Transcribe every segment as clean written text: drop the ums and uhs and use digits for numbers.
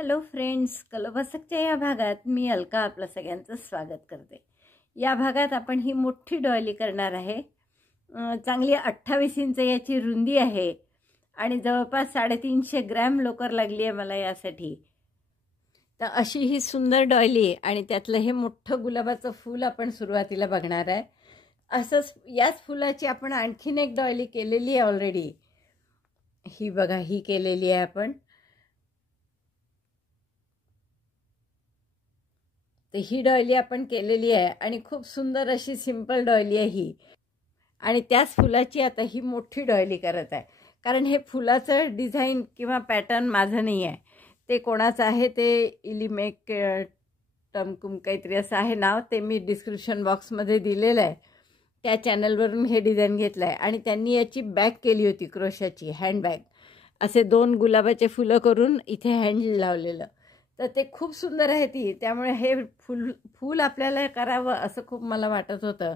Hello friends, कलोबसकच्या या भागात मी अलका आपलं सगळ्यांचं स्वागत करते। या भागात आपण ही मोठी डॉली करणार आहे। चांगली 28 इंच याची रुंदी आहे आणि जवळपास 350 ग्रॅम लोकर लागली आहे मला यासाठी। तर अशी ही सुंदर डॉली आणि त्यातलं हे मोठं गुलाबाचं फूल आपण सुरुवातीला बघणार आहे। असंच याच फुलाची आपण आणखीन एक डॉली केलेली आहे ऑलरेडी। ही बघा, ही केलेली आहे आपण। तर ही डॉली आपण केलेली आहे आणि खूप सुंदर अशी सिंपल डॉली आहे ही। आणि त्याच फुलाची आता ही मोठी डॉली करत आहे, कारण हे फुलाचं डिझाइन किंवा पॅटर्न माझं नाही आहे, ते कोणाचं आहे ते इलिमेक टमकुम काहीतरी असं आहे नाव, ते मी डिस्क्रिप्शन बॉक्समध्ये दिलेलं आहे। त्या चॅनलवरून हे डिझाइन घेतलं आहे आणि त्यांनी याची बॅग केली होती, क्रोशाची हँडबॅग। असे 2 गुलाबाचे फुलं करून इथे हँडल लावलेलं, तर ते खूप सुंदर आहे ती। त्यामुळे हे फूल आपल्याला करावं असं खूप मला वाटत होतं,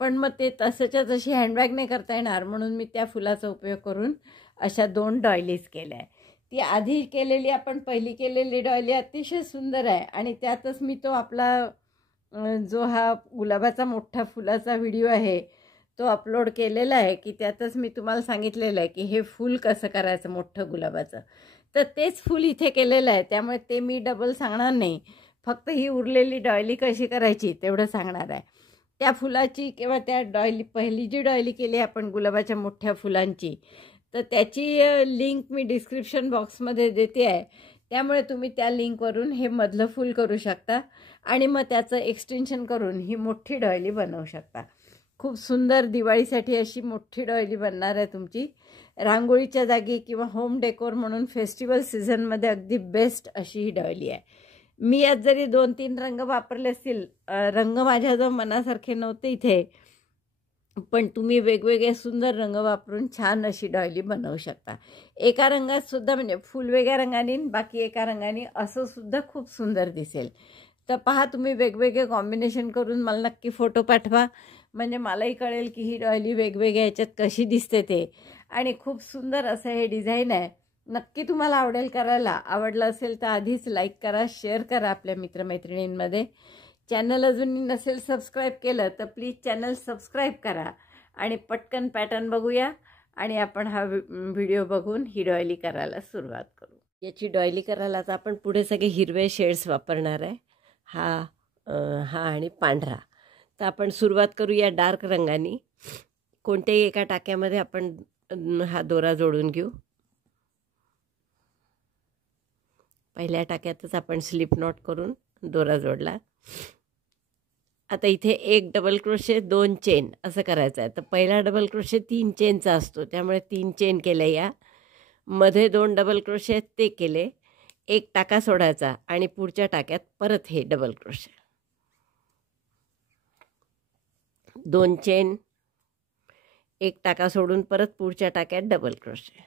पण मग ते तसंच्या तशी हँडबॅग नाही करता येणार, म्हणून मी त्या फुलाचा उपयोग करून अशा 2 डॉयलीज केल्या आहे। ती आधी केलेली आपण पहिली केलेली डॉयली अतिशय सुंदर आहे आणि त्यातच मी तो आपला जो हा गुलाबाचा मोठा फुलाचा व्हिडिओ आहे तो अपलोड केलेला आहे, की त्यातच मी तुम्हाला सांगितलेलं आहे की हे फूल कसं करायचं मोठं गुलाबाचं। तर तेच फूल इथे केलेलं आहे, त्यामुळे ते मी डबल सांगणार नाही, फक्त ही उरलेली डॉयली कशी करायची तेवढं सांगणार आहे। त्या फुलाची किंवा त्या डॉयली पहिली जी डॉयली केली आपण गुलाबाच्या मोठ्या फुलांची, तर त्याची लिंक मी डिस्क्रिप्शन बॉक्समध्ये देते आहे। त्यामुळे तुम्ही त्या लिंकवरून हे मधलं फूल करू शकता आणि मग त्याचं एक्सटेन्शन करून ही मोठी डॉयली बनवू शकता। खूप सुंदर दिवाळीसाठी अशी मोठी डॉयली बनणार आहे तुमची। रांगोळीच्या जागी किंवा होम डेकोर म्हणून फेस्टिवल सीझनमध्ये अगदी बेस्ट अशी ही डॉयली आहे। मी यात जरी 2-3 रंग वापरले असतील, रंग माझ्याजवळ मनासारखे नव्हते इथे, पण तुम्ही वेगवेगळे सुंदर रंग वापरून छान अशी डॉयली बनवू शकता। एका रंगात सुद्धा, म्हणजे फूल वेगळ्या रंगाने बाकी एका रंगाने, असं सुद्धा खूप सुंदर दिसेल। तर पहा, तुम्ही वेगवेगळे कॉम्बिनेशन करून मला नक्की फोटो पाठवा, म्हणजे मलाही कळेल की ही डॉयली वेगवेगळ्या याच्यात कशी दिसते ते। आणि खूप सुंदर असं हे डिझाईन आहे, नक्की तुम्हाला आवडेल करायला। आवडलं असेल तर आधीच लाईक करा, शेअर करा आपल्या मित्रमैत्रिणींमध्ये। चॅनल अजूनही नसेल सबस्क्राईब केलं तर प्लीज चॅनल सबस्क्राईब करा आणि पटकन पॅटर्न बघूया आणि आपण हा व्हिडिओ बघून ही डॉयली करायला सुरुवात करू। याची डॉयली करायला आता आपण पुढे सगळे हिरवे शेड्स वापरणार आहे, हा आणि पांढरा। तर आपण सुरुवात करूया डार्क रंगानी। कोणत्याही एका टाक्यामध्ये आपण हा दोरा जोडून घेऊ। पहिल्या टाक्यातच आपण स्लिप नॉट करून दोरा जोडला। आता इथे 1 डबल क्रोशे 2 चेन असं करायचं आहे। तर पहिला डबल क्रोशे 3 चेनचा असतो, त्यामुळे 3 चेन केले। या मध्ये 2 डबल क्रोशे ते केले, 1 टाका सोडायचा आणि पुढच्या टाक्यात परत हे डबल क्रोशे, 2 चेन, 1 टाका सोडून परत पुढच्या टाक्यात double crochet,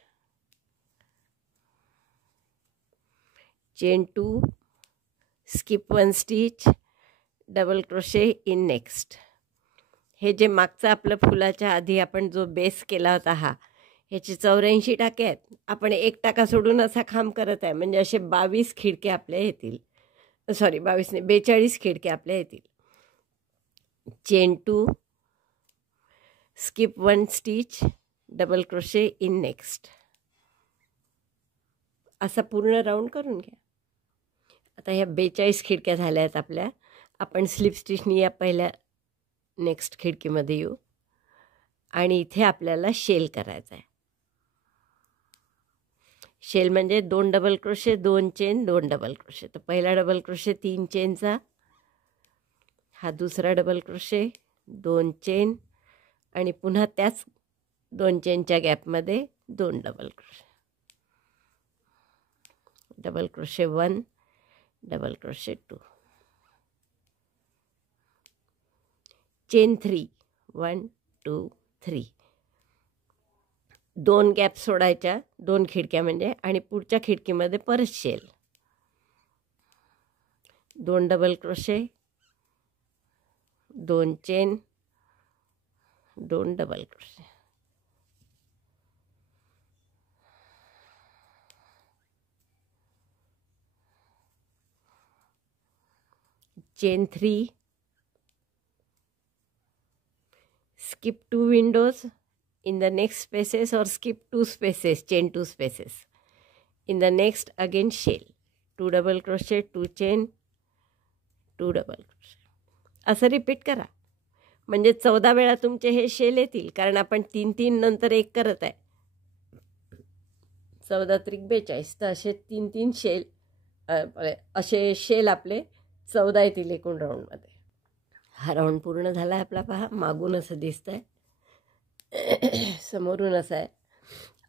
chain 2, skip 1 stitch, double crochet in next. हे जे मागचं आपलं फुलाच्या आधी आपण जो बेस केला होता ह्याचे 84 टाके आहेत। आपण 1 टाका सोडून असा खांब करत आहे, म्हणजे असे 22 खिडके आपल्या येतील। सॉरी, 22 नाही, 42 खिडके आपल्या येतील। Chain 2, skip 1 stitch, double crochet in next, असा पूर्ण राऊंड करून घ्या। आता ह्या 42 खिडक्या झाल्या आहेत आपल्या। आपण स्लिप स्टिचनी या पहिल्या नेक्स्ट खिडकीमध्ये येऊ आणि इथे आपल्याला शेल करायचा आहे। शेल म्हणजे 2 double crochet 2 chain 2 double crochet. तर पहिला डबल क्रोशे 3 चेनचा, हा दुसरा डबल क्रोशे 2 चेन आणि पुन्हा त्याच 2 चेनच्या गॅपमध्ये 2 double crochet, double crochet 1, double crochet 2, chain 3, 1 2 3, 2 gap सोडायच्या, 2 खिडक्या म्हणजे, आणि पुढच्या खिडकीमध्ये परत shell, 2 double crochet, 2 chain, 2 double crochet, chain 3, skip 2 windows in the next spaces or skip 2 spaces, chain 2 spaces. In the next again shell, 2 double crochet, 2 chain, 2 double crochet. असं repeat करा, म्हणजे 14 वेळा तुमचे हे शेल येतील, कारण आपण 3-3 नंतर 1 करत आहे. 14 त्रिक 42, तर असे 3-3 शेल, असे शेल आपले 14 येतील एकूण राऊंडमध्ये. हा राऊंड पूर्ण झाला आहे आपला. पहा, मागून असं दिसतंय, समोरून असं आहे.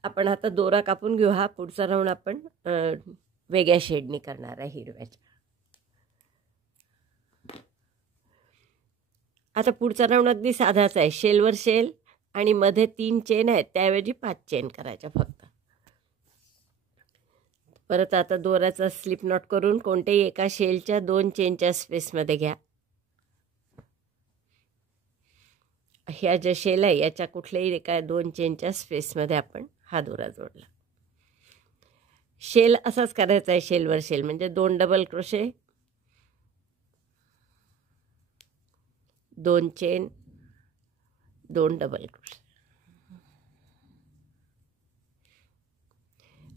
आपण आता दोरा कापून घेऊ. हा पुढचा राऊंड आपण वेगळ्या शेडनी करणार आहे, हिरव्याच्या. आता पुढचा राऊंड अगदी साधाच आहे, शेलवर शेल आणि मध्ये 3 चेन आहेत, त्याऐवजी 5 चेन करायच्या फक्त. परत आता दोऱ्याचा स्लिप नॉट करून कोणत्याही एका शेलच्या 2 चेनच्या स्पेसमध्ये घ्या. ह्या ज्या शेल आहे याच्या कुठल्याही एका 2 चेनच्या स्पेसमध्ये आपण हा दोरा जोडला. शेल असाच करायचा आहे, शेलवर शेल म्हणजे 2 double crochet, 2 chain, 2 double crochet,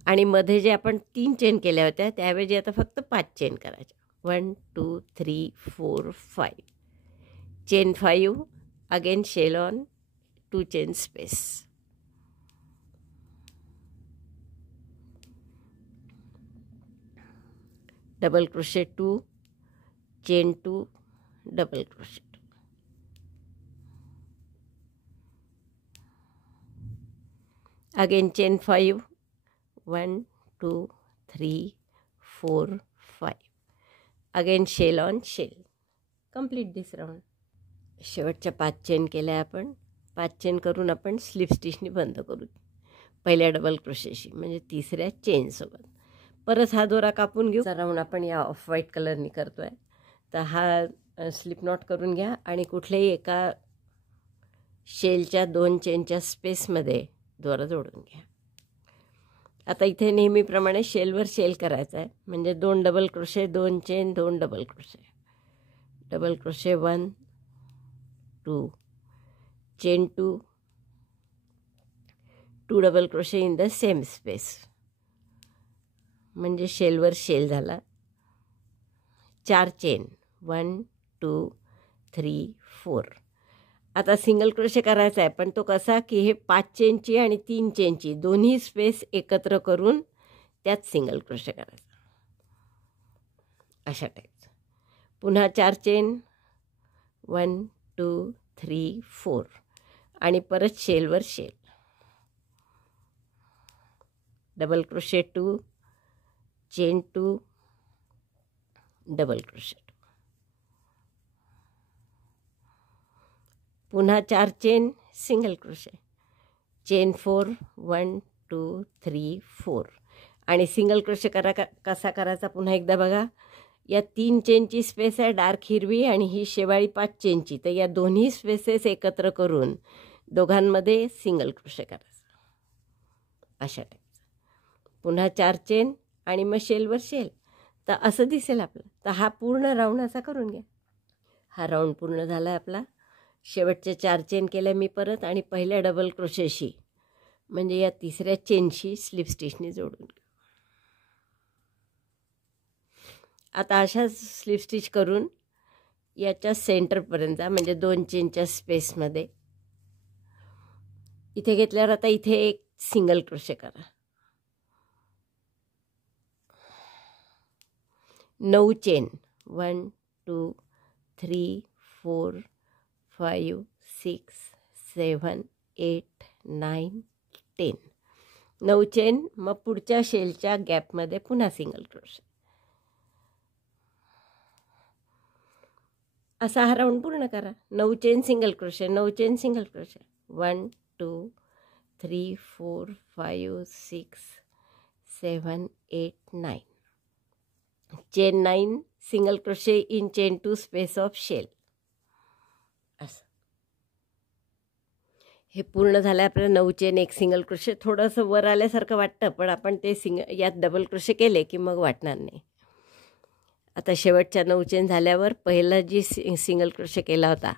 आणि मध्ये जे आपण 3 चेन केल्या होत्या त्याऐवजी आता फक्त 5 चेन करायच्या. 1 2 3 4 5, chain 5, again shell on 2 chain space. Double crochet 2, chain 2, double crochet 2. Again chain 5, 1 2 3 4 5, again shell on shell. Complete this round. शेवटच्या 5 चेन केल्या आपण. 5 चेन करून आपण स्लिप स्टिचनी बंद करू पहिल्या डबल क्रोशेशी, म्हणजे तिसऱ्या चेनसोबत. परत हा दोरा कापून घेऊ. राऊंड आपण या ऑफ व्हाईट कलरनी करतो आहे, तर हा स्लिप नॉट करून घ्या आणि कुठल्याही एका शेलच्या 2 चेनच्या स्पेसमध्ये दोरा जोडून घ्या. आता इथे नेहमीप्रमाणे शेलवर शेल करायचा आहे, म्हणजे 2 double crochet, 2 chain, 2 double crochet, double crochet 1 2, chain 2, 2 double crochet in the same space, म्हणजे शेलवर शेल झाला. 4 चेन, 1 2 3 4. आता सिंगल क्रोशे करायचा आहे, पण तो कसा की हे 5 चेनची आणि 3 चेनची दोन्ही स्पेस एकत्र करून त्यात सिंगल क्रोशे करायचा, अशा टाईपचं. पुन्हा 4 चेन, 1 2 3 4, आणि परत शेलवर shell, double crochet 2, chain 2, double crochet 2. पुन्हा 4 चेन, सिंगल क्रोशे, चेन 4, 1 2 3 4, आणि सिंगल क्रोशे कसा करायचा पुन्हा एकदा बघा. या 3 चेनची स्पेस आहे डार्क हिरवी आणि ही शेवाळी 5 चेनची, तर या दोन्ही स्पेसेस एकत्र करून दोघांमध्ये सिंगल क्रोशे करायचा, अशा टाईपचं. पुन्हा 4 चेन आणि मग शेलवर शेल, तर असं दिसेल आपलं. तर हा पूर्ण राऊंड असा करून घ्या. हा राऊंड पूर्ण झाला आहे आपला. शेवटच्या 4 चेन केल्या मी परत, आणि पहिल्या डबल क्रोशेशी म्हणजे या तिसऱ्या चेनशी स्लिप स्टिचनी जोडून घेऊ. आता अशा स्लिप स्टिच करून याच्या सेंटरपर्यंत, म्हणजे 2 चेनच्या स्पेसमध्ये इथे घेतल्यावर आता इथे एक सिंगल क्रोशे करा. 9 चेन, 1 2 3 4 5 6 7 8 9 10. 9 चेन, मग पुढच्या शेलच्या गॅपमध्ये पुन्हा सिंगल क्रोशे. असा हा राऊंड पूर्ण करा. 9 chain single crochet, 9 chain single crochet, 1 2 3 4 5 6 7 8 9, chain 9, single crochet in chain 2 space of shell. असं हे पूर्ण झालं. आपलं 9 चेन, 1 सिंगल क्रोशे. थोडंसं वर आल्यासारखं वाटतं, पण आपण ते यात डबल क्रोशे केले की मग वाटणार नाही. आता शेवटच्या 9 चेन झाल्यावर पहिला जी सिंगल क्रोशे केला होता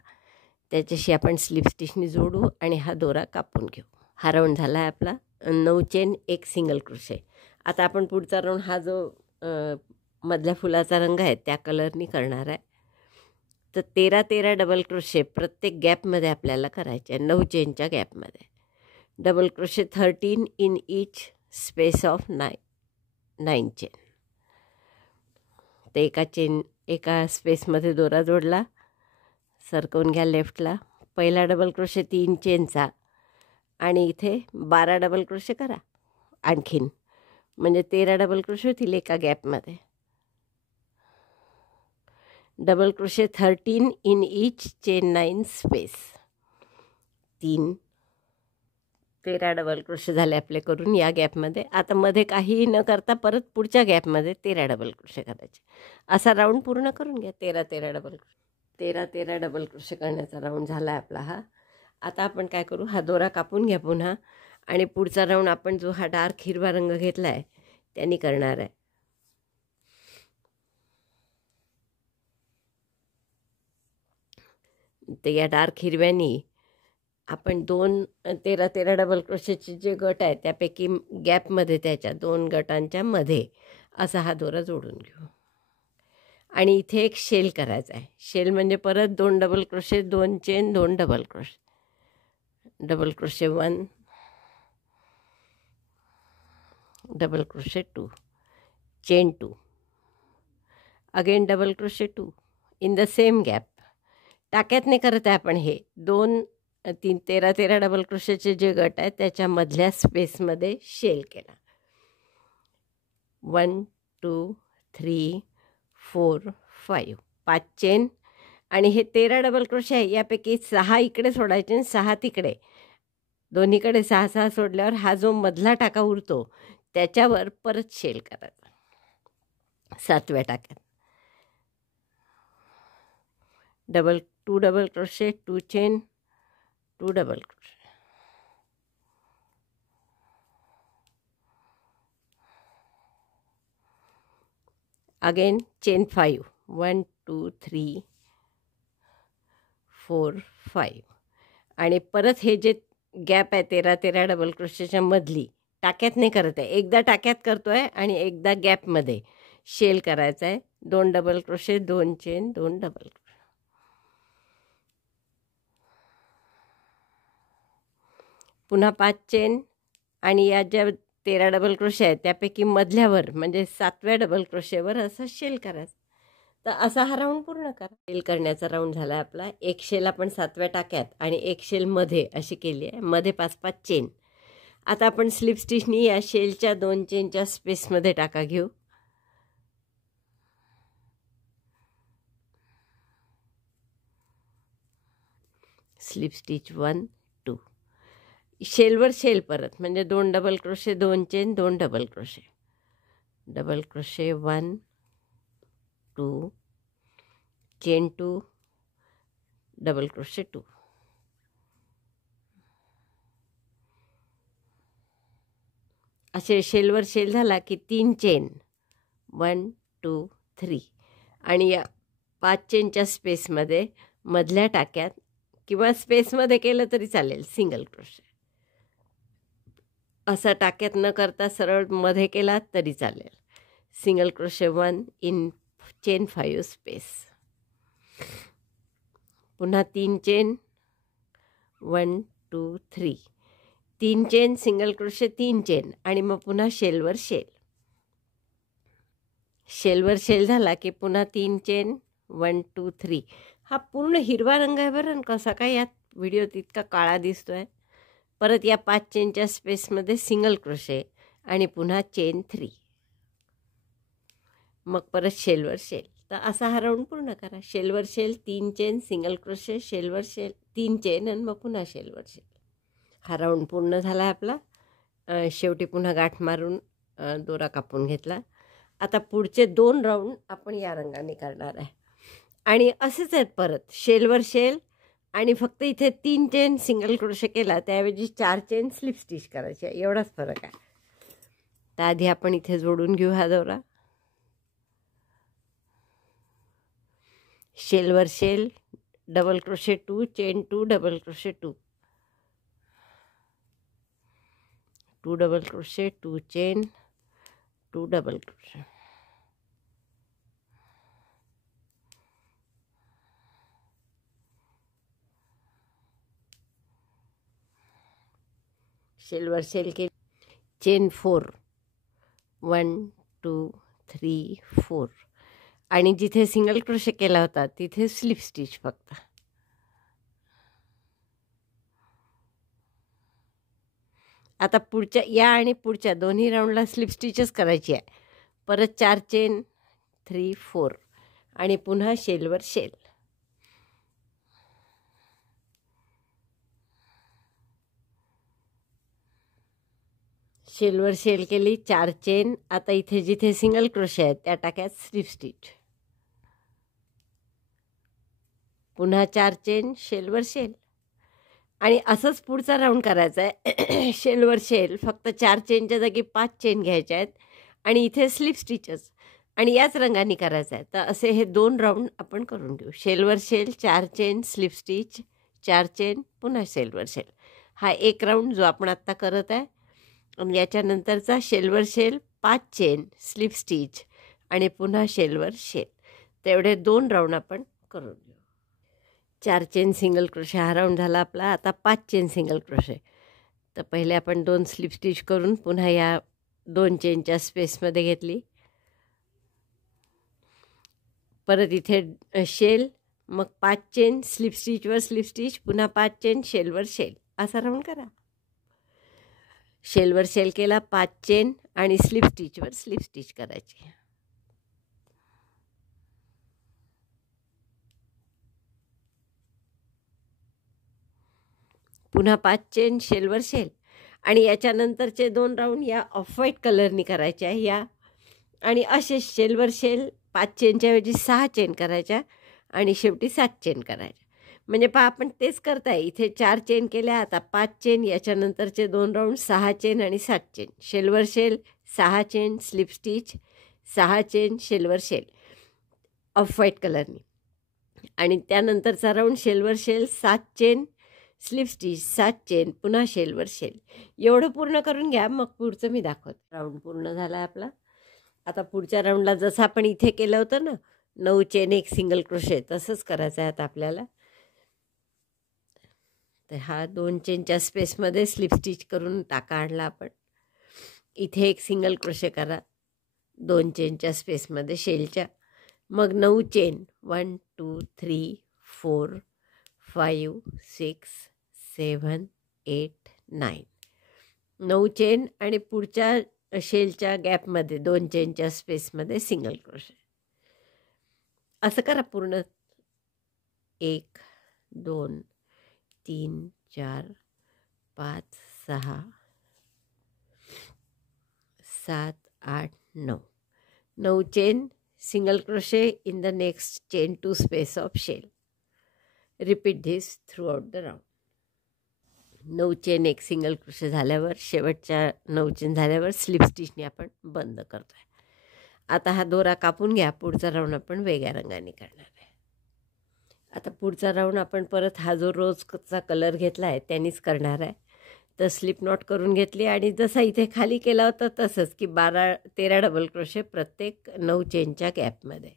त्याच्याशी आपण स्लिप स्टिचनी जोडू आणि हा दोरा कापून घेऊ. हा राऊंड झाला आहे आपला 9 चेन 1 सिंगल क्रोशे. आता आपण पुढचा राऊंड हा जो मधल्या फुलाचा रंग आहे त्या कलरनी करणार आहे. तर 13 डबल क्रोशे प्रत्येक गॅपमध्ये आपल्याला करायचे आहे. 9 चेनच्या गॅपमध्ये double crochet 13 in each space of 9 chain. ते एका स्पेसमध्ये दोरा जोडला, सरकवून घ्या लेफ्टला. पहिला डबल क्रोशे 3 चेनचा आणि इथे 12 डबल क्रोशे करा आणखीन, म्हणजे 13 डबल क्रोशे होतील एका गॅपमध्ये. Double crochet 13 in each chain 9 space. 13 double crochet झाले आपले करून या गॅपमध्ये. आता मध्ये काहीही न करता परत पुढच्या गॅपमध्ये 13 डबल क्रोशे करायचे. असा राऊंड पूर्ण करून घ्या. 13 डबल क्रोशे करण्याचा राऊंड झाला आहे आपला हा. आता आपण काय करू, हा दोरा कापून घ्या पुन्हा आणि पुढचा राऊंड आपण जो हा डार्क हिरवा रंग घेतला आहे त्यांनी करणार आहे. ते या डार्क हिरव्यानी आपण 13 डबल क्रोशेचे जे गट आहे त्यापैकी गॅपमध्ये त्याच्या 2 गटांच्या मध्ये असा हा दोरा जोडून घेऊ. आणि इथे एक शेल करायचा आहे. शेल म्हणजे परत 2 double crochet 2 chain 2 double crochet. Double crochet 1 double crochet 2 chain 2 again double crochet 2 in the same gap. टाक्यातने करत आहे आपण हे 13 डबल क्रोशेचे जे गट आहेत त्याच्यामधल्या स्पेसमध्ये शेल केला. 1 2 3 4 5 5 चेन आणि हे 13 डबल क्रोशे आहे यापैकी 6 इकडे सोडायचे आणि 6 तिकडे. दोन्हीकडे 6 सोडल्यावर हा जो मधला टाका उरतो त्याच्यावर परत शेल करायचा 7व्या टाक्यात. 2 double crochet 2 chain 2 double crochet. Again chain 5 1 2 3 4 5 आणि परत हे जे गॅप आहे 13 डबल क्रोशेच्या मधली टाक्यात नाही करत आहे, एकदा टाक्यात करतो आहे आणि एकदा गॅपमध्ये शेल करायचा आहे. 2 double crochet 2 chain 2 double crochet. पुन्हा 5 चेन आणि या ज्या 13 डबल क्रोशे आहेत त्यापैकी मधल्यावर म्हणजे 7व्या डबल क्रोशेवर असं शेल करायचं. तर असा हा राऊंड पूर्ण करा. शेल करण्याचा राऊंड झाला आहे आपला. एक शेल आपण 7व्या टाक्यात आणि एक शेल मध्ये अशी केली आहे, मध्ये 5 चेन. आता आपण स्लिप स्टिचनी या शेलच्या 2 चेनच्या स्पेसमध्ये टाका घेऊ. स्लिप स्टिच 1 2 शेलवर शेल परत म्हणजे 2 double crochet 2 chain 2 double crochet. Double crochet 1 2 chain 2 double crochet 2. असे शेलवर शेल झाला की 3 चेन 1 2 3 आणि या 5 चेनच्या स्पेसमध्ये मधल्या टाक्यात किंवा स्पेसमध्ये केलं तरी चालेल सिंगल क्रोशे. असा टाक्यात न करता सरळ मध्ये केला तरी चालेल. Single crochet 1 in chain 5 space. पुन्हा 3 chain 1 2 3 3 chain single crochet 3 chain आणि मग पुन्हा शेलवर शेल. शेलवर शेल झाला की पुन्हा 3 चेन 1 2 3. हा पूर्ण हिरवा रंग आहे बरं, कसा काय यात व्हिडिओत इतका काळा दिसतोय. परत या 5 चेनच्या स्पेसमध्ये सिंगल क्रोशे आणि पुन्हा चेन 3. मग परत शेलवर शेल. तर असा हा राऊंड पूर्ण करा. शेलवर शेल 3 चेन सिंगल क्रोशे शेलवर शेल 3 चेन आणि मग पुन्हा शेलवर शेल. हा राऊंड पूर्ण झाला आहे आपला. शेवटी पुन्हा गाठ मारून दोरा कापून घेतला. आता पुढचे 2 राऊंड आपण या रंगाने करणार आहे आणि असेच आहेत परत शेलवर शेल आणि फक्त इथे 3 चेन सिंगल क्रोशे केला त्याऐवजी 4 चेन स्लिप स्टिच करायचे, एवढाच फरक आहे. तर आधी आपण इथे जोडून घेऊ हा दोरा. शेलवर shell, double crochet 2, chain 2, double crochet 2, 2 double crochet, 2 chain, 2 double crochet, शेलवर शेल के, चेन 4, 1 2 3 4 आणि जिथे सिंगल क्रोशे केला होता तिथे स्लिप स्टिच फक्त. आता पुढच्या या आणि पुढच्या दोन्ही राऊंडला स्लिप स्टिचच करायची आहे. परत 4 चेन, 3 4 आणि पुन्हा शेलवर शेल. शेलवर शेल केली, 4 चेन. आता इथे जिथे सिंगल क्रोशे आहेत त्या टाक्यात स्लिप स्टिच. पुन्हा 4 चेन, शेलवर शेल. आणि असंच पुढचा राऊंड करायचा आहे. शेलवर शेल, फक्त 4 चेनच्या जागी 5 चेन घ्यायच्या आहेत आणि इथे स्लिप स्टिचच आणि याच रंगाने करायचं आहे. तर असे हे 2 राऊंड आपण करून घेऊ. शेलवर shell, 4 chain, slip stitch, 4 chain, पुन्हा शेलवर शेल. हा एक राऊंड जो आपण आत्ता करत आहे. आणि याच्यानंतरचा शेलवर शेल, 5 चेन, स्लिप स्टिच आणि पुन्हा शेलवर शेल. तेवढे 2 राऊंड आपण करून घेऊ. 4 चेन सिंगल क्रोशे हा राऊंड झाला आपला. आता 5 चेन सिंगल क्रोशे. तर पहिले आपण 2 स्लिप स्टिच करून पुन्हा या 2 चेनच्या स्पेसमध्ये घेतली. परत इथे शेल, मग 5 चेन, स्लिप स्टिचवर स्लिप स्टिच, पुन्हा 5 चेन, शेलवर शेल, असा राऊंड करा. शेलवर शेल केला, 5 चेन आणि स्लिप स्टिचवर स्लिप स्टिच करायची. पुन्हा 5 चेन, शेलवर शेल आणि याच्यानंतरचे 2 राऊंड या ऑफ व्हाईट कलरनी करायचे आहे. या आणि असे शेलवर शेल 5 चेनच्या ऐवजी 6 चेन करायच्या आणि शेवटी 7 चेन करायच्या. म्हणजे पहा आपण तेच करताय. इथे 4 चेन केल्या, आता 5 चेन, याच्यानंतरचे 2 राऊंड 6 चेन आणि 7 चेन. शेलवर shell, 6 chain, slip stitch, 6 chain, शेलवर शेल ऑफ व्हाईट कलरनी आणि त्यानंतरचा राऊंड शेलवर shell, 7 chain, slip stitch, 7 chain, पुन्हा शेलवर शेल. एवढं पूर्ण करून घ्या, मग पुढचं मी दाखवते. राऊंड पूर्ण झाला आपला. आता पुढच्या राऊंडला जसं आपण इथे केलं होतं ना, 9 चेन 1 सिंगल क्रोशे, तसंच करायचं आहे आता आपल्याला. तर हा 2 चेनच्या स्पेसमध्ये स्लिप स्टिच करून टाका आणला आपण. इथे 1 सिंगल क्रोशे करा 2 चेनच्या स्पेसमध्ये शेलच्या. मग 9 चेन, 1 2 3 4 5 6 7 8 9, 9 चेन आणि पुढच्या शेलच्या गॅपमध्ये 2 चेनच्या स्पेसमध्ये सिंगल क्रोशे. असं करा पूर्ण. 1 2 3 4 5 6 7 8 9, 9 chain, single crochet in the next chain 2 space of shell. Repeat this throughout the round. 9 chain 1 single crochet झाल्यावर, शेवटच्या 9 चेन झाल्यावर स्लिप स्टिचने आपण बंद करतोय. आता हा दोरा कापून घ्या. पुढचा राऊंड आपण वेगळ्या रंगाने करणार आहे. आता पुढचा राऊंड आपण परत हा जो रोजचा कलर घेतला आहे त्यानेच करणार आहे. तर स्लिप नॉट करून घेतली आणि जसा इथे खाली केला होता तसंच की 13 डबल क्रोशे प्रत्येक 9 चेनच्या गॅपमध्ये.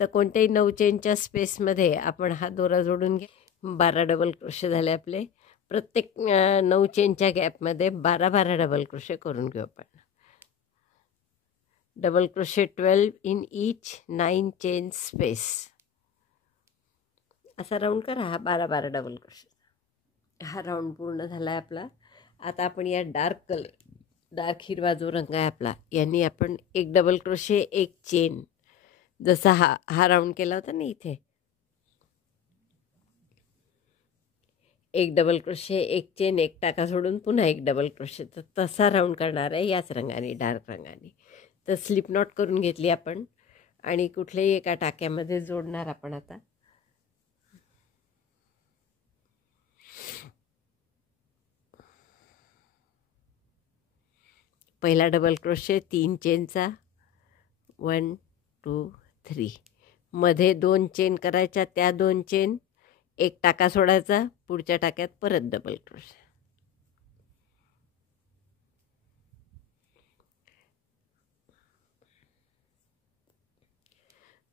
तर कोणत्याही 9 चेनच्या स्पेसमध्ये आपण हा दोरा जोडून घे. 12 डबल क्रोशे झाले आपले. प्रत्येक 9 चेनच्या गॅपमध्ये 12 डबल क्रोशे करून घेऊ आपण. Double crochet 12 in each 9 chain space. असा राऊंड करा हा 12 डबल क्रोशे. हा राऊंड पूर्ण झाला आहे आपला. आता आपण या डार्क हिरवा जो रंग आहे आपला, यांनी आपण 1 डबल क्रोशे 1 चेन, जसा हा राऊंड केला होता ना इथे, 1 डबल क्रोशे 1 चेन 1 टाका सोडून पुन्हा 1 डबल क्रोशे, तर तसा राऊंड करणार आहे याच रंगाने, डार्क रंगाने. तर स्लिप नॉट करून घेतली आपण आणि कुठल्याही एका टाक्यामध्ये जोडणार आपण. आता पहिला डबल क्रोशे 3 चेनचा, 1 2 3, मध्ये 2 चेन करायच्या, त्या 2 चेन, एक टाका सोडायचा, पुढच्या टाक्यात परत डबल क्रोशे.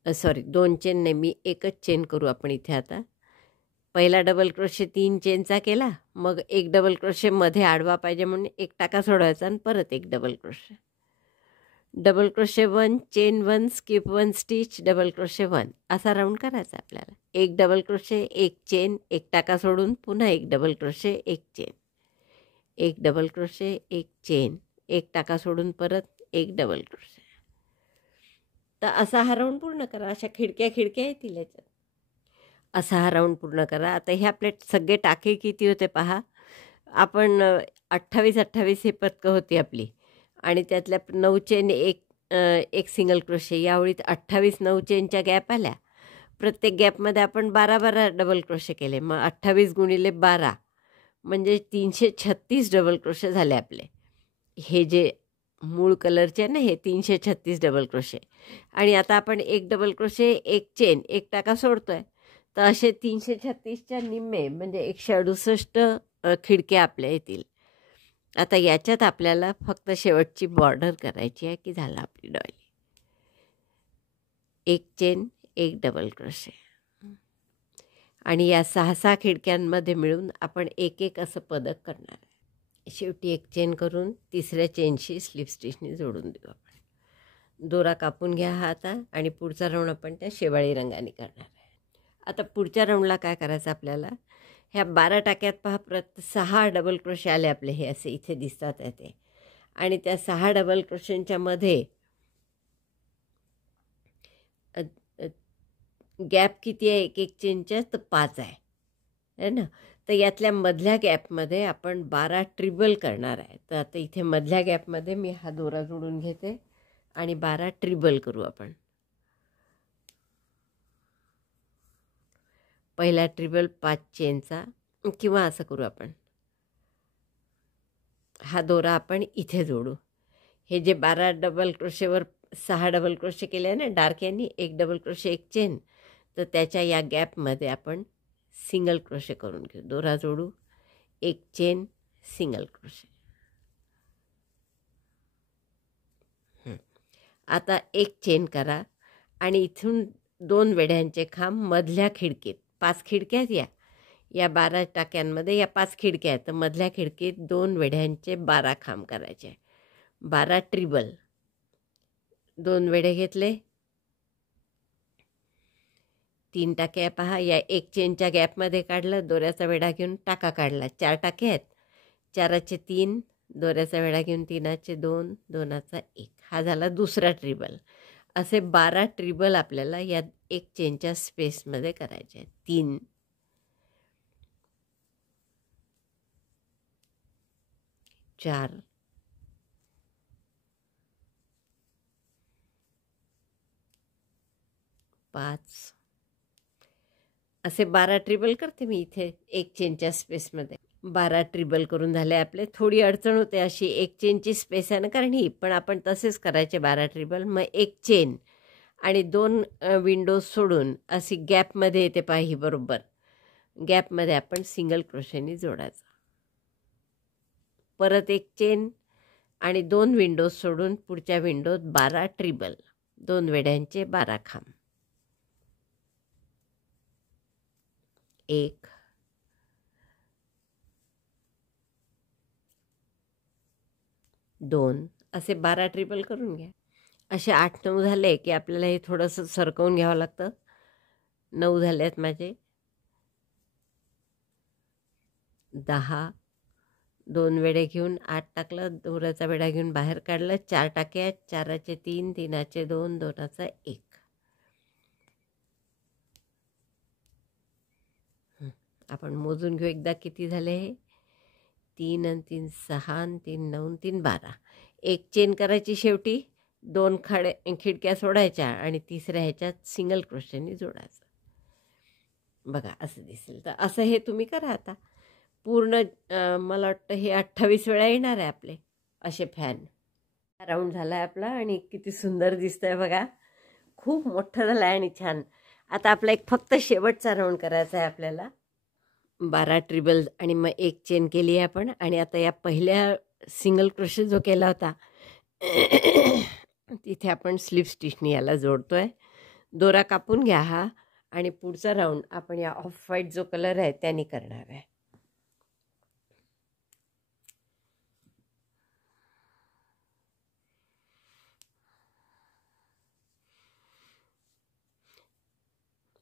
सॉरी 2 चेन नाही, मी एकच चेन करू आपण इथे आता. पहिला डबल क्रोशे 3 चेनचा केला, मग एक डबल क्रोशे मध्ये आडवा पाहिजे म्हणून एक टाका सोडायचा आणि परत एक double crochet. Double crochet 1 chain 1 skip 1 stitch double crochet 1 असा राऊंड करायचा आपल्याला. एक डबल क्रोशे, एक चेन, एक टाका सोडून पुन्हा एक डबल क्रोशे, एक चेन, एक डबल क्रोशे, एक चेन, एक टाका सोडून परत एक डबल क्रोशे. तर असा हा राऊंड पूर्ण करा. अशा खिडक्या येतील याच्यात. असा हा राऊंड पूर्ण करा. आता हे आपले सगळे टाके किती होते पहा. आपण 28 हे पदकं होती आपली आणि त्यातल्या 9 चेन एक सिंगल क्रोशे. यावेळी 28 9 चेनच्या गॅप आल्या. प्रत्येक गॅपमध्ये आपण 12 डबल क्रोशे केले. मग 28 गुणिले 12 म्हणजे 336 डबल क्रोशे झाले आपले. हे जे मूळ कलरचे ना, हे 336 डबल क्रोशे. आणि आता आपण एक डबल क्रोशे, एक चेन, एक टाका सोडतोय. तर असे 336च्या निम्मे म्हणजे 168 खिडक्या आपल्या येतील. आता याच्यात आपल्याला फक्त शेवटची बॉर्डर करायची आहे की झालं आपली डॉली. एक चेन, एक डबल क्रोशे आणि या 6 खिडक्यांमध्ये मिळून आपण एक एक असं पदक करणार आहे. शेवटी एक चेन करून तिसऱ्या चेनशी स्लिप स्टिचने जोडून देऊ आपण. दोरा कापून घ्या हा आता आणि पुढचा राऊंड आपण त्या शेवाळी रंगाने करणार आहे. आता पुढच्या राऊंडला काय करायचं आपल्याला, ह्या 12 टाक्यात पहा 6 डबल क्रोशे आले आपले. हे असे इथे दिसतात आहे ते. आणि त्या 6 डबल क्रोशेंच्या मध्ये गॅप किती आहे एक एक चेनच्या, तर 5 आहे ना. तर यातल्या मधल्या गॅपमध्ये आपण 12 ट्रिबल करणार आहे. तर आता इथे मधल्या गॅपमध्ये मी हा दोरा जोडून घेते आणि 12 ट्रिबल करू आपण. पहिला ट्रिबल 5 चेनचा किंवा असं करू आपण. हा दोरा आपण इथे जोडू. हे जे 12 डबल क्रोशेवर 6 डबल क्रोशे केले आहे ना डार्क यांनी, एक डबल क्रोशे एक चेन, तर त्याच्या या गॅपमध्ये आपण सिंगल क्रोशे करून घेऊ. दोरा जोडू, एक चेन, सिंगल क्रोशे. आता एक चेन करा आणि इथून 2 वेढ्यांचे खांब मधल्या खिडकीत. 5 खिडक्या आहेत या 12 टाक्यांमध्ये, या 5 खिडक्या आहेत. तर मधल्या खिडकीत 2 वेढ्यांचे 12 खांब करायचे. 12 ट्रिबल. 2 वेढे घेतले, 3 टाके पहा या एक चेनच्या गॅपमध्ये काढलं, दोऱ्याचा वेढा घेऊन टाका काढला. 4 टाके आहेत, 4चे 3, दोऱ्याचा वेढा घेऊन 3चे 2, 2चा 1. हा झाला दुसरा ट्रिबल. असे 12 ट्रिबल आपल्याला या एक चेनच्या स्पेसमध्ये करायचे आहेत. 3, 4, 5 असे 12 ट्रिबल करते मी इथे एक चेनच्या स्पेसमध्ये. 12 ट्रिबल करून झाले आपले. थोडी अडचण होते अशी एक चेनची स्पेस आहे ना, कारण ही पण आपण तसेच करायचे 12 ट्रिबल. मग एक चेन आणि 2 विंडोज सोडून अशी गॅपमध्ये येते पाही बरोबर. गॅपमध्ये आपण सिंगल क्रोशेनी जोडायचं. परत एक चेन आणि 2 विंडोज सोडून पुढच्या विंडोत 12 ट्रिबल, 2 वेढ्यांचे 12 खांब. 1, 2 असे 12 ट्रिबल करून घ्या. असे 8-9 झाले की आपल्याला हे थोडंसं सरकवून घ्यावं लागतं. 9 झाले आहेत माझे. 10, 2 वेढे घेऊन 8 टाकलं, दोऱ्याचा वेढा घेऊन बाहेर काढलं. 4 टाके आहेत, 4चे 3, 3चे 2, 2चा 1. आपण मोजून घेऊ एकदा किती झाले हे. 3 आणि 3 6 आणि 3 9 आणि 3 12. एक चेन करायची शेवटी, 2 खिडक्या सोडायच्या आणि तिसऱ्या ह्याच्यात सिंगल क्रोशेनी जोडायचं. बघा असं दिसेल. तर असं हे तुम्ही करा आता पूर्ण. मला वाटतं हे 28 वेळा येणार आहे आपले असे फॅन. राऊंड झाला आहे आपला आणि किती सुंदर दिसतंय बघा. खूप मोठं झालं आहे आणि छान. आता आपला एक फक्त शेवटचा राऊंड करायचा आहे आपल्याला. 12 ट्रिबल आणि मग एक चेन केली आहे आपण. आणि आता या पहिल्या सिंगल क्रोशे जो केला होता तिथे आपण स्लिप स्टिचनी याला जोडतो आहे. दोरा कापून घ्या हा. आणि पुढचा राऊंड आपण या ऑफ व्हाईट जो कलर आहे त्याने करणार आहे.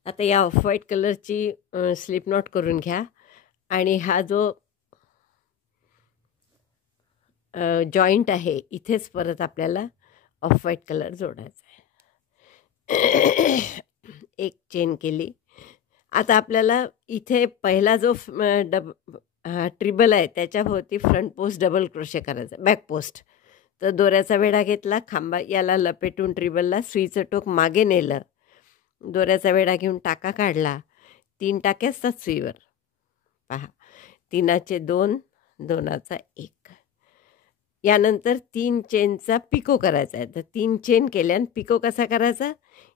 आता या ऑफ व्हाईट कलरची स्लिप नॉट करून घ्या. आणि हा जो जॉईंट आहे इथेच परत आपल्याला ऑफ व्हाईट कलर जोडायचा आहे. एक चेन केली. आता आपल्याला इथे पहिला जो ट्रिबल आहे त्याच्याभोवती फ्रंट पोस्ट डबल क्रोशे करायचा, बॅक पोस्ट. तर दोऱ्याचा वेढा घेतला, खांबा याला लपेटून ट्रिबलला सुईचं टोक मागे नेलं, दोऱ्याचा वेढा घेऊन टाका काढला. 3 टाके असतात सुईवर पहा. 3चे 2, 2चा 1. यानंतर 3 चेनचा पिको करायचा आहे. तर 3 चेन केल्यान पिको कसा करायचा,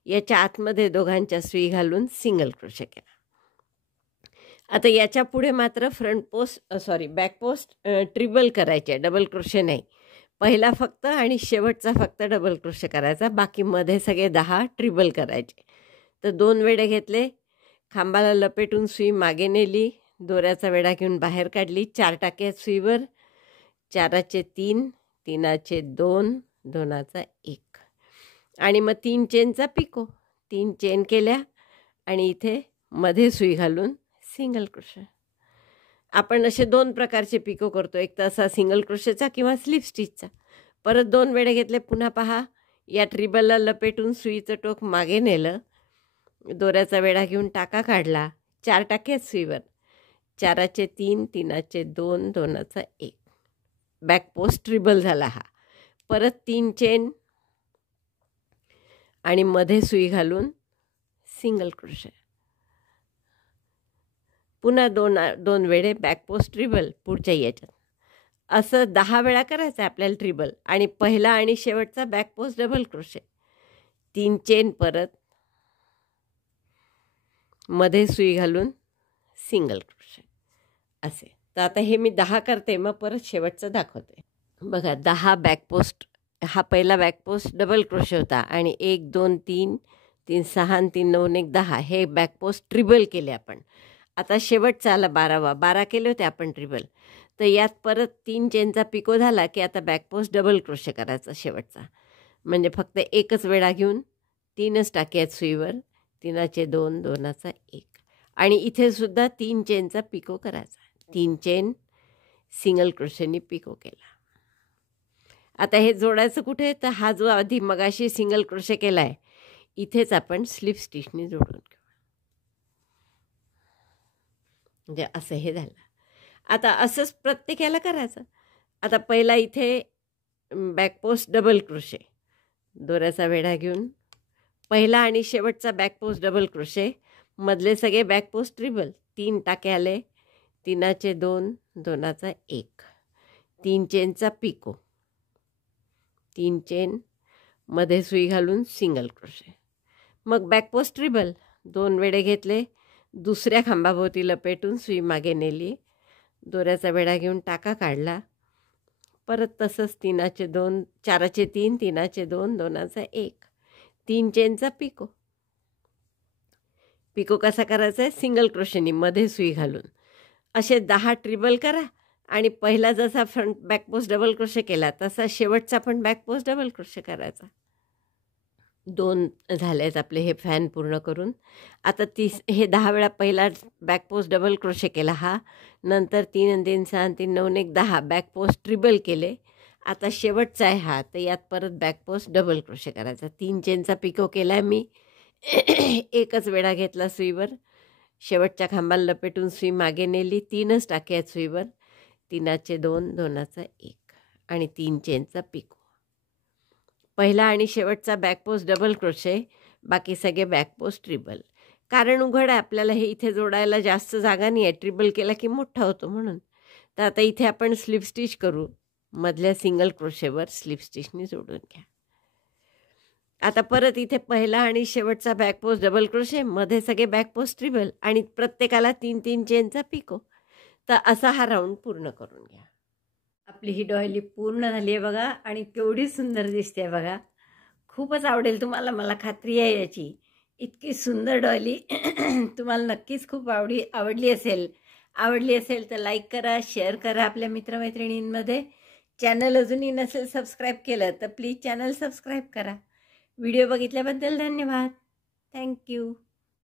याच्या आतमध्ये दोघांच्या सुई घालून सिंगल क्रोशे केला. आता याच्या पुढे मात्र बॅक पोस्ट ट्रिबल करायचे, डबल क्रोशे नाही. पहिला फक्त आणि शेवटचा फक्त डबल क्रोशे करायचा, बाकी मध्ये सगळे 10 ट्रिबल करायचे. तर 2 वेढे घेतले, खांबाला लपेटून सुई मागे नेली, दोऱ्याचा वेढा घेऊन बाहेर काढली. 4 टाके सुईवर, 4चे 3, 3चे 2, 2चा 1. आणि मग 3 चेनचा पिको. 3 चेन केल्या आणि इथे मध्ये सुई घालून सिंगल क्रोशे. आपण असे 2 प्रकारचे पिको करतो, एक तर असा सिंगल क्रोशेचा किंवा स्लिप स्टिचचा. परत 2 वेढे घेतले, पुन्हा पहा या ट्रिबलला लपेटून सुईचं टोक मागे नेलं, दोऱ्याचा वेढा घेऊन टाका काढला. 4 टाके सुईवर, 4चे 3, 3चे 2, 2चा 1. बॅक पोस्ट ट्रिबल झाला हा. परत 3 चेन आणि मध्ये सुई घालून सिंगल क्रोशे. पुन्हा 2 वेढे बॅक पोस्ट ट्रिबल पुढच्या याच्यात. असं 10 वेळा करायचं आहे आपल्याला ट्रिबल. आणि पहिला आणि शेवटचा back post double crochet. 3 chain, परत मध्ये सुई घालून सिंगल क्रोशे असे. तर आता हे मी 10 करते, मग परत शेवटचं दाखवते. बघा 10 बॅक पोस्ट. हा पहिला बॅक पोस्ट डबल क्रोशे होता आणि 1 2 3 3 6 आणि 3 9 1 10 हे बॅक पोस्ट ट्रिबल केले आपण. आता शेवटचा आला 12 केले होते आपण ट्रिबल. तर यात परत 3 चेनचा पिको झाला की आता बॅक पोस्ट डबल क्रोशे करायचा शेवटचा. म्हणजे फक्त एकच वेढा घेऊन 3च टाके आहेत सुईवर, 3चे 2, 2चा 1. आणि इथे सुद्धा 3 चेनचा पिको करायचा. 3 चेन सिंगल क्रोशेनी पिको केला. आता हे जोडायचं कुठे, तर हा जो आधी मगाशी सिंगल क्रोशे केला आहे इथेच आपण स्लिप स्टिचनी जोडून घेऊ. म्हणजे असं हे झालं. आता असंच प्रत्येकाला करायचं. आता पहिला इथे बॅक पोस्ट डबल क्रोशे, दोऱ्याचा वेढा घेऊन पहिला आणि शेवटचा बॅक पोस्ट डबल क्रोशे, मधले सगळे बॅक पोस्ट ट्रिबल. 3 टाके आले, 3चे 2, 2चा 1. 3 चेनचा पिको, 3 चेन मध्ये सुई घालून सिंगल क्रोशे. मग बॅक पोस्ट ट्रिबल. 2 वेढे घेतले, दुसऱ्या खांबाभोवती लपेटून सुई मागे नेली, दोऱ्याचा वेढा घेऊन टाका काढला. परत तसंच 3चे 2, 4चे 3, 3चे 2, 2चा 1. 3 चेनचा पिको. पिको कसा करायचा आहे, सिंगल क्रोशेनी मध्ये सुई घालून. असे 10 ट्रिबल करा. आणि पहिला जसा front back post double crochet केला तसा शेवटचा पण बॅक पोस्ट डबल क्रोशे करायचा. 2 झाले आहेत आपले हे फॅन पूर्ण करून. आता हे 10 वेळा पहिला बॅक पोस्ट डबल क्रोशे केला हा, नंतर 3 आणि 3 6 आणि 3 9 1 10 बॅक पोस्ट ट्रिबल केले. आता शेवटचा आहे हा, तर यात परत बॅक पोस्ट डबल क्रोशे करायचा. 3 चेनचा पिको केला आहे मी. एकच वेढा घेतला सुईवर, शेवटच्या खांबाला लपेटून सुई मागे नेली, 3च टाके आहेत सुईवर, 3चे 2, 2चा 1. आणि 3 चेनचा पिको. पहिला आणि शेवटचा बॅक पोस्ट डबल क्रोशे, बाकी सगळे बॅक पोस्ट ट्रिबल. कारण उघड आहे, आपल्याला हे इथे जोडायला जास्त जागा नाही आहे, ट्रिबल केला की मोठा होतो म्हणून. तर आता इथे आपण स्लिप स्टिच करू. मधल्या सिंगल क्रोशेवर स्लिप स्टिचनी जोडून घ्या. आता परत इथे पहिला आणि शेवटचा बॅक पोस्ट डबल क्रोशे, मध्ये सगळे बॅक पोस्ट ट्रिबल आणि प्रत्येकाला 3-3 चेनचा पिको. तर असा हा राऊंड पूर्ण करून घ्या. आपली ही डॉयली पूर्ण झाली आहे बघा आणि केवढी सुंदर दिसते बघा. खूपच आवडेल तुम्हाला, मला खात्री आहे याची. इतकी सुंदर डॉयली तुम्हाला नक्कीच खूप आवडली असेल तर लाईक करा, शेअर करा आपल्या मित्रमैत्रिणींमध्ये. चॅनल अजूनही नसेल सबस्क्राईब केलं तर प्लीज चॅनल सबस्क्राईब करा. व्हिडिओ बघितल्याबद्दल धन्यवाद. थँक्यू.